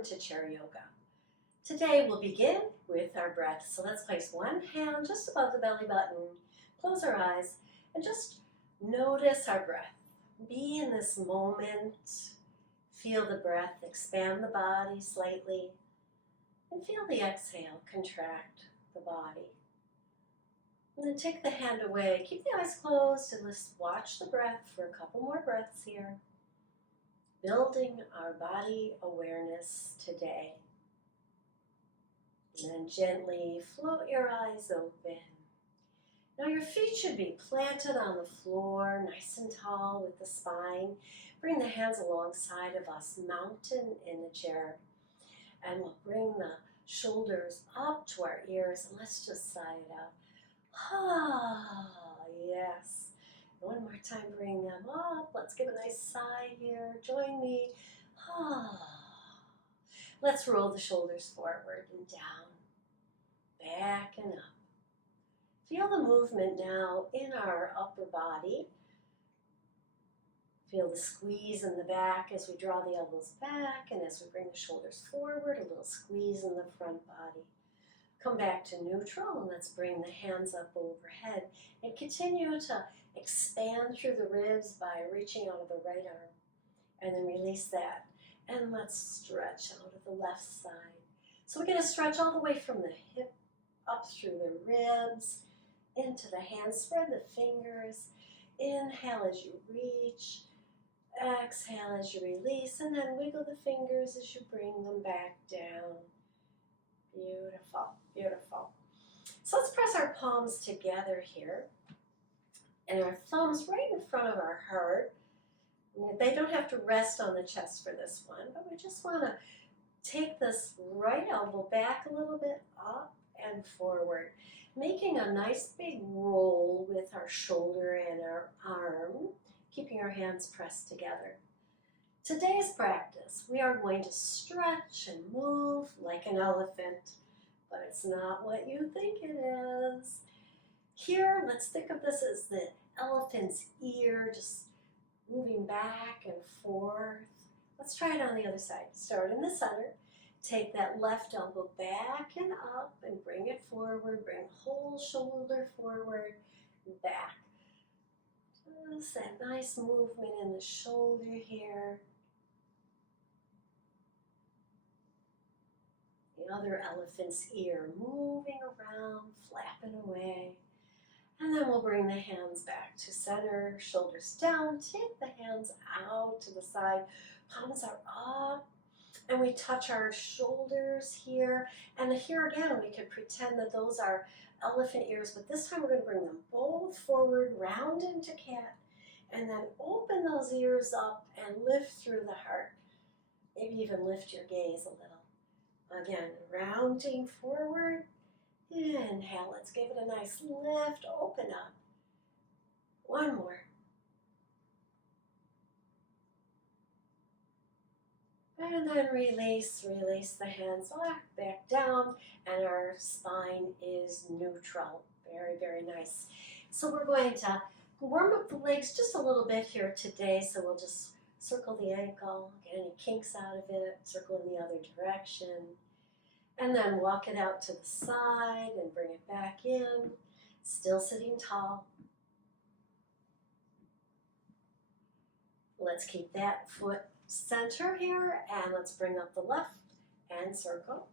welcome to Chair Yoga. Today we'll begin with our breath. So let's place one hand just above the belly button, close our eyes, and just notice our breath. Be in this moment, feel the breath, expand the body slightly, and feel the exhale contract the body. And then take the hand away, keep the eyes closed, and let's watch the breath for a couple more breaths here. Building our body awareness today. And then gently float your eyes open. Now your feet should be planted on the floor, nice and tall with the spine. Bring the hands alongside of us, mountain in the chair. And we'll bring the shoulders up to our ears. And let's just sigh it out. Ah, yes. One more time, bring them up. Let's give a nice sigh here. Join me. Ah. Let's roll the shoulders forward and down, back and up. Feel the movement now in our upper body. Feel the squeeze in the back as we draw the elbows back, and as we bring the shoulders forward, a little squeeze in the front body. Come back to neutral, and let's bring the hands up overhead and continue to expand through the ribs by reaching out of the right arm, and then release that. And let's stretch out of the left side. So we're going to stretch all the way from the hip up through the ribs, into the hands. Spread the fingers. Inhale as you reach. Exhale as you release. And then wiggle the fingers as you bring them back down. Beautiful, beautiful. So let's press our palms together here. And our thumbs right in front of our heart. They don't have to rest on the chest for this one, but we just want to take this right elbow back a little bit, up and forward, making a nice big roll with our shoulder and our arm, keeping our hands pressed together. Today's practice, we are going to stretch and move like an elephant, but it's not what you think it is. Here, let's think of this as the elephant's ear, just moving back and forth. Let's try it on the other side. Start in the center. Take that left elbow back and up and bring it forward. Bring whole shoulder forward and back. Just that nice movement in the shoulder here. The other elephant's ear moving around, flapping away. And then we'll bring the hands back to center, shoulders down, take the hands out to the side, palms are up, and we touch our shoulders here. And here again, we can pretend that those are elephant ears, but this time we're going to bring them both forward, round into cat, and then open those ears up and lift through the heart. Maybe even lift your gaze a little. Again, rounding forward. Inhale, let's give it a nice lift, open up. One more. And then release the hands back down, and our spine is neutral. Very, very nice. So we're going to warm up the legs just a little bit here today, so we'll just circle the ankle, get any kinks out of it, circle in the other direction. And then walk it out to the side and bring it back in, still sitting tall. Let's keep that foot center here, and let's bring up the left and circle.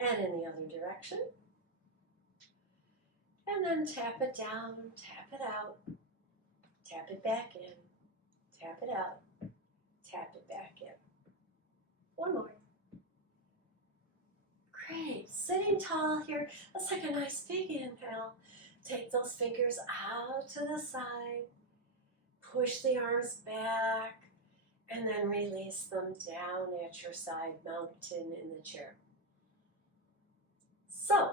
And in the other direction. And then tap it down, tap it out, tap it back in, tap it out, tap it back in. One more. Great. Sitting tall here. Let's take a nice big inhale. Take those fingers out to the side. Push the arms back. And then release them down at your side, mountain in the chair. So,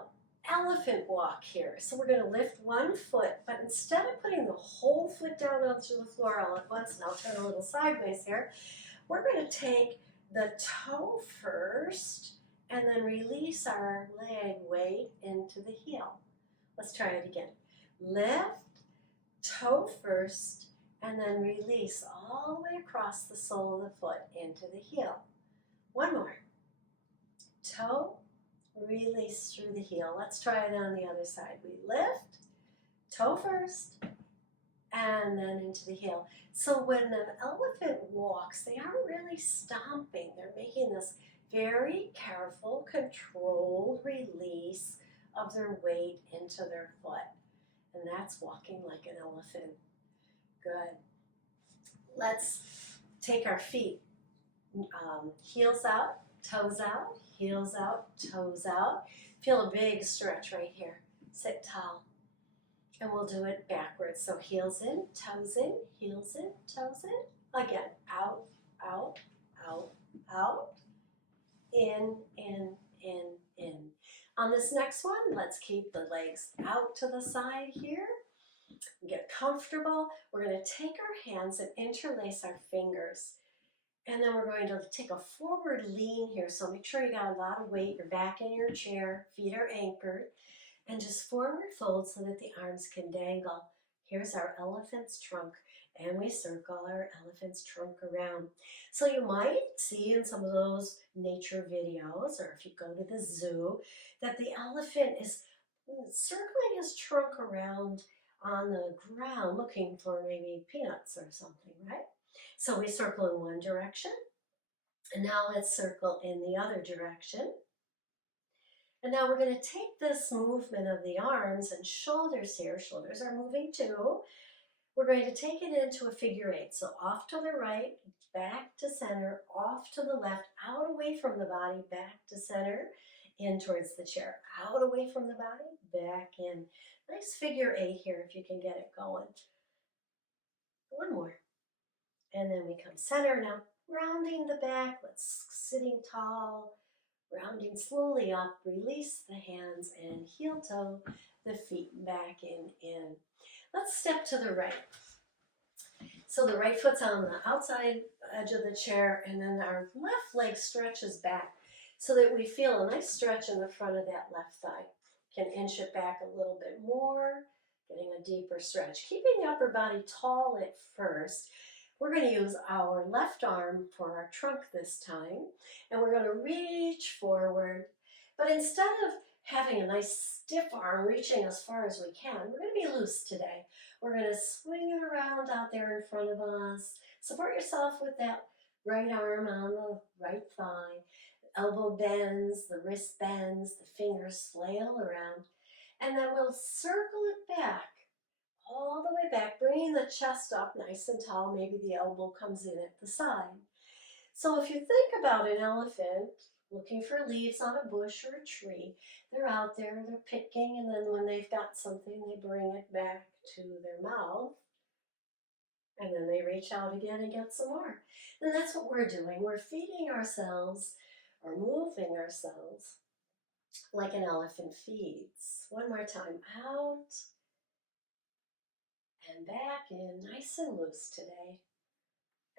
elephant walk here. So we're going to lift one foot, but instead of putting the whole foot down onto the floor all at once, and I'll turn a little sideways here, we're going to take the toe first, and then release our leg weight into the heel. Let's try it again. Lift, toe first, And then release all the way across the sole of the foot into the heel. One more. Toe, release through the heel. Let's try it on the other side. We lift, toe first, and then into the heel. So when an elephant walks, they aren't really stomping. They're making this very careful, controlled release of their weight into their foot. And that's walking like an elephant. Good. Let's take our feet, heels out, toes out, heels out, toes out. Feel a big stretch right here. Sit tall. And we'll do it backwards. So heels in, toes in, heels in, toes in. Again, out, out, out, out, in, in, in. On this next one, let's keep the legs out to the side here. Get comfortable. We're going to take our hands and interlace our fingers. And then we're going to take a forward lean here. So make sure you got a lot of weight. You're back in your chair. Feet are anchored. And just forward fold so that the arms can dangle. Here's our elephant's trunk. And we circle our elephant's trunk around. So you might see in some of those nature videos, or if you go to the zoo, that the elephant is circling his trunk around on the ground looking for maybe peanuts or something, right? So we circle in one direction, and now let's circle in the other direction. And now we're going to take this movement of the arms and shoulders here. Shoulders are moving too. We're going to take it into a figure eight. So off to the right, back to center, off to the left, out away from the body, back to center, in towards the chair. Out away from the body, back in. Nice figure eight here if you can get it going. One more. And then we come center now, rounding the back. Let's sitting tall, rounding slowly up. Release the hands and heel toe the feet back in. Let's step to the right. So the right foot's on the outside edge of the chair, and then our left leg stretches back so that we feel a nice stretch in the front of that left thigh. Can inch it back a little bit more, getting a deeper stretch. Keeping the upper body tall at first. We're going to use our left arm for our trunk this time, and we're going to reach forward. But instead of having a nice stiff arm reaching as far as we can, we're going to be loose today. We're going to swing it around out there in front of us. Support yourself with that right arm on the right thigh. Elbow bends, the wrist bends, the fingers flail around. And then we'll circle it back, all the way back, bringing the chest up nice and tall. Maybe the elbow comes in at the side. So if you think about an elephant looking for leaves on a bush or a tree, they're out there, they're picking, and then when they've got something, they bring it back to their mouth, and then they reach out again and get some more. And that's what we're doing. We're feeding ourselves or moving ourselves like an elephant feeds. One more time, out and back in, nice and loose today.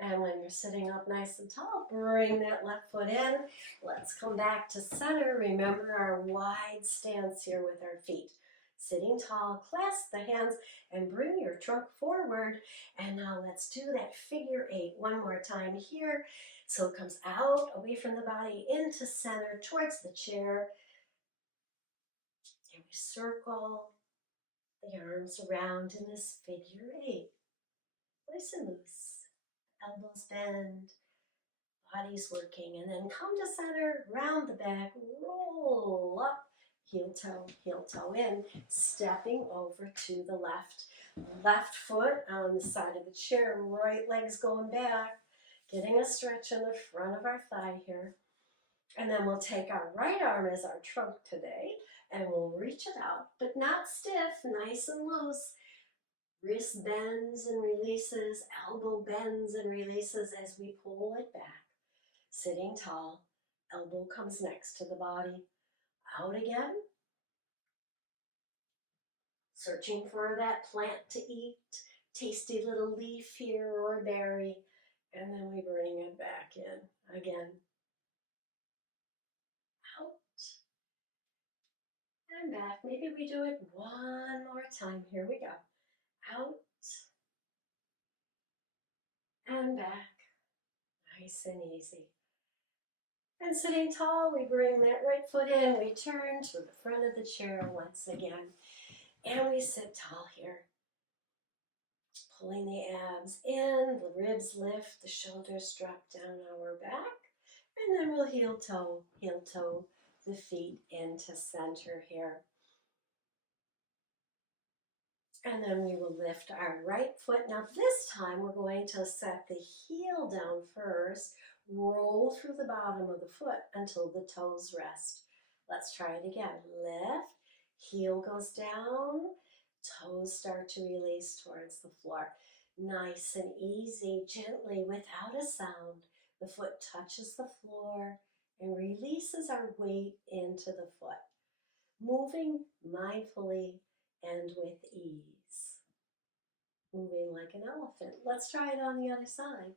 And when you're sitting up nice and tall, bring that left foot in. Let's come back to center. Remember our wide stance here with our feet. Sitting tall, clasp the hands and bring your trunk forward. And now let's do that figure eight one more time here. So it comes out, away from the body, into center, towards the chair. And we circle the arms around in this figure eight. Nice and loose. Elbows bend, body's working, and then come to center, round the back, roll up, heel toe in, stepping over to the left. Left foot on the side of the chair, right leg's going back, getting a stretch in the front of our thigh here. And then we'll take our right arm as our trunk today, and we'll reach it out, but not stiff, nice and loose. Wrist bends and releases, elbow bends and releases as we pull it back. Sitting tall, elbow comes next to the body. Out again. Searching for that plant to eat, tasty little leaf here or berry, and then we bring it back in again. Out and back. Maybe we do it one more time. Here we go. Out and back. Nice and easy. And sitting tall, we bring that right foot in, we turn to the front of the chair once again, and we sit tall here. Pulling the abs in, the ribs lift, the shoulders drop down our back, and then we'll heel toe the feet into center here. And then we will lift our right foot. Now this time we're going to set the heel down first, roll through the bottom of the foot until the toes rest. Let's try it again. Lift, heel goes down, toes start to release towards the floor. Nice and easy, gently, without a sound. The foot touches the floor and releases our weight into the foot. Moving mindfully and with ease. Moving like an elephant. Let's try it on the other side.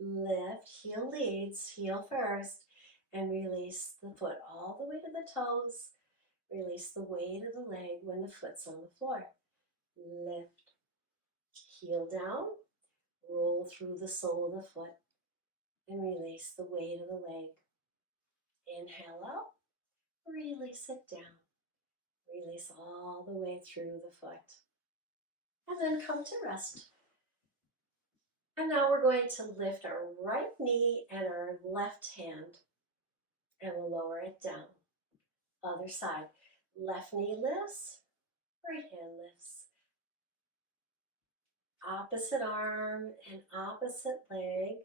Lift, heel leads, heel first, and release the foot all the way to the toes. Release the weight of the leg when the foot's on the floor. Lift, heel down, roll through the sole of the foot, and release the weight of the leg. Inhale out, release it down. Release all the way through the foot. And then come to rest. And now we're going to lift our right knee and our left hand, and we'll lower it down. Other side. Left knee lifts, right hand lifts. Opposite arm and opposite leg.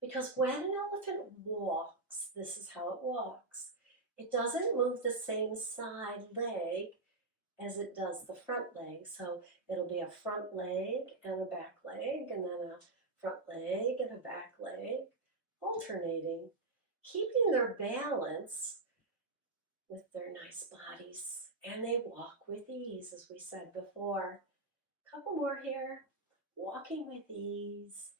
Because when an elephant walks, this is how it walks. It doesn't move the same side leg as it does the front leg. So it'll be a front leg and a back leg, and then a front leg and a back leg, alternating, keeping their balance with their nice bodies. And they walk with ease, as we said before. Couple more here. Walking with ease.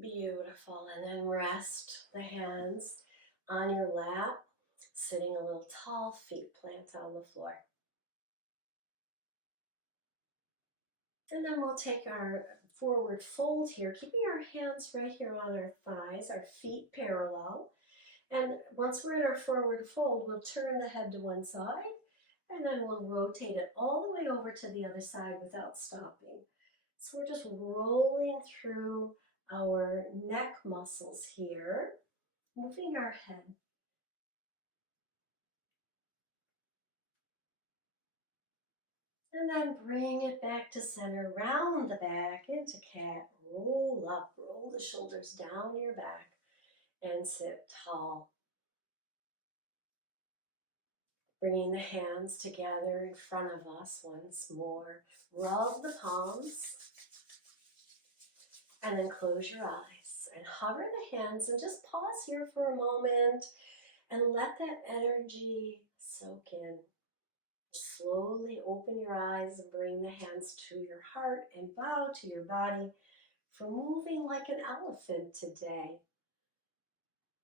Beautiful. And then rest the hands on your lap, sitting a little tall, feet plant on the floor. And then we'll take our forward fold here, keeping our hands right here on our thighs, our feet parallel. And once we're in our forward fold, we'll turn the head to one side, and then we'll rotate it all the way over to the other side without stopping. So we're just rolling through our neck muscles here, moving our head. And then bring it back to center, round the back into cat, roll up, roll the shoulders down your back, and sit tall. Bringing the hands together in front of us once more. Rub the palms, and then close your eyes and hover the hands and just pause here for a moment and let that energy soak in. Slowly open your eyes and bring the hands to your heart and bow to your body for moving like an elephant today.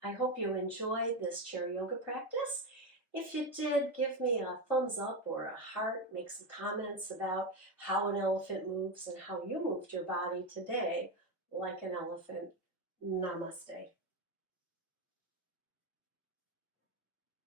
I hope you enjoyed this chair yoga practice. If you did, give me a thumbs up or a heart, make some comments about how an elephant moves and how you moved your body today like an elephant. Namaste.